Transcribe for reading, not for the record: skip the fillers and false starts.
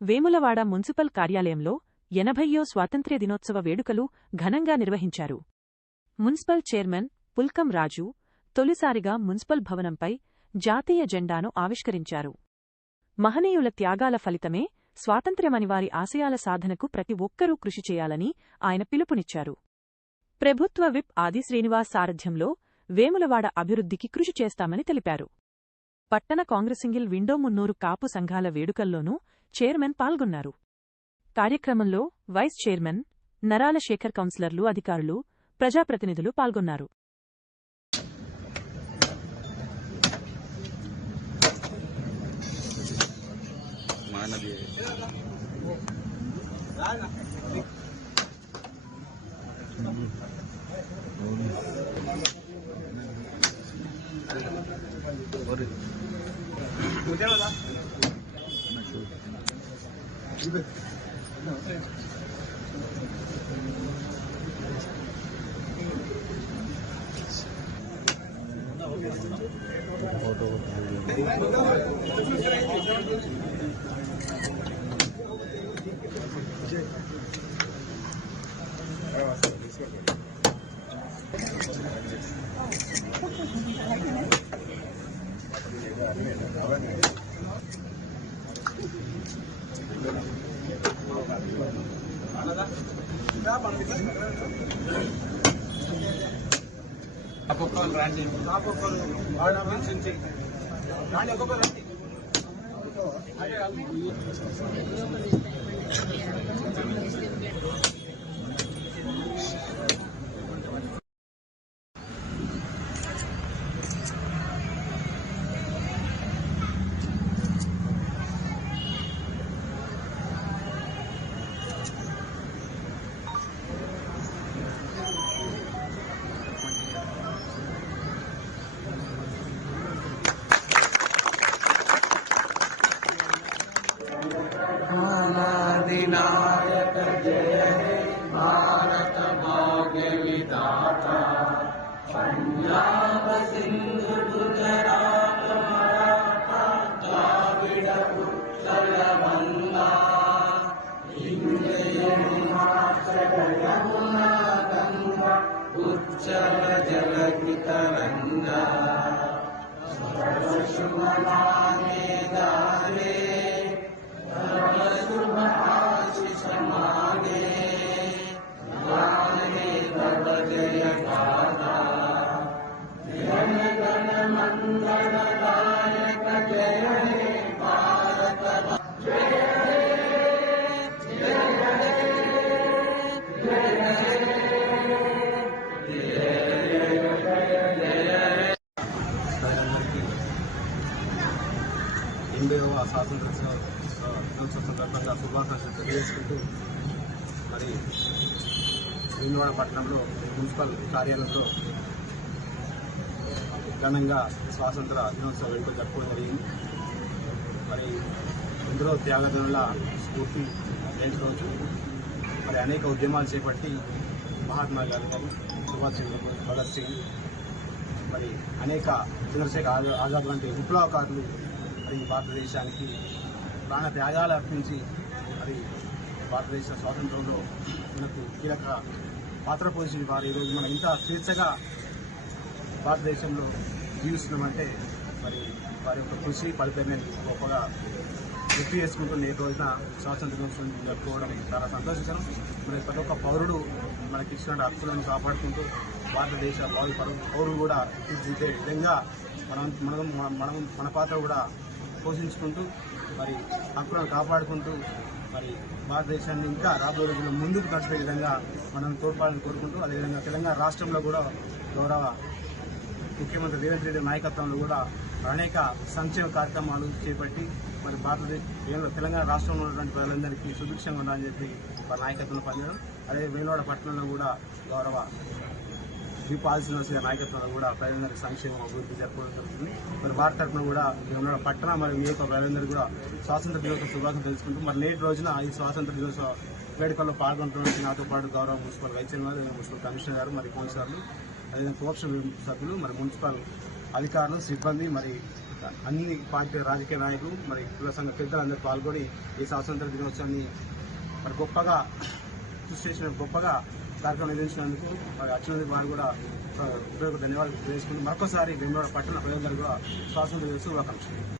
Vemulawada municipal కార్యాలయంలో 80వ స్వాతంత్ర్య దినోత్సవ వేడుకలు ఘనంగా నిర్వహించారు. మున్సిపల్ చైర్మన్ పుల్కం రాజు తొలిసారిగా మున్సిపల్ భవనంపై జాతీయ జెండాను ఆవిష్కరించారు. మహనీయుల త్యాగాల ఫలితమే స్వాతంత్ర్యమని వారి ఆశయాల సాధనకు ప్రతి ఒక్కరూ కృషి చేయాలని ఆయన పిలుపునిచ్చారు. ప్రభుత్వ విప్ ఆది శ్రీనివాస్ సారథ్యంలో వేములవాడ అభివృద్ధికి కృషి చేస్తామని తెలిపారు. పట్టణ కాంగ్రెసింగిల్ విండో మున్నూరు కాపు సంఘాల వేడుకల్లోనూ చైర్మన్ పాల్గొన్నారు. కార్యక్రమంలో వైస్ చైర్మన్ నరాల శేఖర్, కౌన్సిలర్లు, అధికారులు, ప్రజాప్రతినిధులు పాల్గొన్నారు. नायक जय हे भारत भाग्य विधाता, पंजाब सिंधु गुजरात मराठा द्राविड उत्कल गंगा, हिंद हिमाचल यमुना गंगा उच्चल जलधि तरंगा, सर्व शुभ माने दारे शुभ आशीष मांगे, गाने तब जय गाथा, जन गण मंगल दायक जय हे भारत जय हे जय हे जय हे। ఎనభైవ స్వాతంత్ర దినోత్సవ సందర్భంగా శుభాకాంక్షలు తెలియజేసుకుంటూ మరి వేములవాడ పట్టణంలో మున్సిపల్ కార్యాలయంలో ఘనంగా స్వాతంత్ర దినోత్సవ వేడుకలు జరుపుకోవడం జరిగింది. మరి ఎందరో త్యాగదనుల స్ఫూర్తి లేని రోజు మరి అనేక ఉద్యమాలు చేపట్టి మహాత్మా గాంధీ గారు, సుభాష్ చంద్రబోస్, భగత్ సింగ్, మరి అనేక చంద్రశేఖర్ ఆజాద్ వంటి విప్లవకారులు మరి భారతదేశానికి ప్రాణ త్యాగాలు అర్పించి మరి భారతదేశ స్వాతంత్రంలో మనకు కీలక పాత్ర పోషించిన వారు ఈరోజు మనం ఇంత స్వేచ్ఛగా భారతదేశంలో జీవిస్తున్నామంటే మరి వారి యొక్క కృషి ఫలితమే గొప్పగా గుర్తు చేసుకుంటూ నేటి రోజున స్వాతంత్ర దినోత్సవం జరుపుకోవడం చాలా సంతోషకరం. మరి ప్రతి ఒక్క పౌరుడు మనకి ఇచ్చిన హక్కులను కాపాడుకుంటూ భారతదేశ భావి పౌరులు కూడా తీర్చిదిద్దే విధంగా మన పాత్ర కూడా పోషించుకుంటూ మరి హక్కులను కాపాడుకుంటూ మరి భారతదేశాన్ని ఇంకా రాబోయే రోజుల్లో ముందుకు నడిపే విధంగా మనం తోడ్పాలని కోరుకుంటూ, అదేవిధంగా తెలంగాణ రాష్ట్రంలో కూడా గౌరవ ముఖ్యమంత్రి రేవంత్ రెడ్డి నాయకత్వంలో కూడా అనేక సంక్షేమ కార్యక్రమాలు చేపట్టి మరి తెలంగాణ రాష్ట్రంలో ఉన్నటువంటి ప్రజలందరికీ సుభిక్షంగా ఉండాలని చెప్పి వారి నాయకత్వంలో పనిచేయడం, అదే వేములవాడ పట్టణంలో కూడా గౌరవ శ్రీనివాస్ నాయకత్వంలో కూడా ప్రజలందరికీ సంక్షేమం అభివృద్ధి జరుపుకోవడం జరుగుతుంది. మరి వారి తరఫున కూడా వేములవాడ పట్టణ మరియు నియోజక ప్రజలందరూ కూడా స్వాతంత్ర దినోత్సవ శుభాకాంక్షలు తెలుసుకుంటూ మరి నేటి రోజున ఈ స్వాతంత్ర దినోత్సవ వేడుకల్లో పాల్గొంటున్న నాతో పాటు గౌరవ municipal vice chairman, municipal commissioner గారు, మరి కౌన్సిలర్లు, అదేవిధంగా కోఆప్షన్ సభ్యులు, మరి మున్సిపల్ అధికారులు, సిబ్బంది, మరి అన్ని పార్టీ రాజకీయ నాయకులు మరి కుల సంఘ పెద్దలందరూ పాల్గొని ఈ స్వాతంత్ర దినోత్సవాన్ని మరి గొప్పగా కృషి చేసిన గొప్పగా కార్యక్రమం నిర్వహించినందుకు మరి వచ్చినందుకు వారు కూడా ధన్యవాదాలు తెలియజేసుకుంటూ మరొకసారి వేములవాడ పట్టణ ప్రజలందరూ కూడా స్వాతంత్ర దినోత్సవ శుభాకాంక్షలు.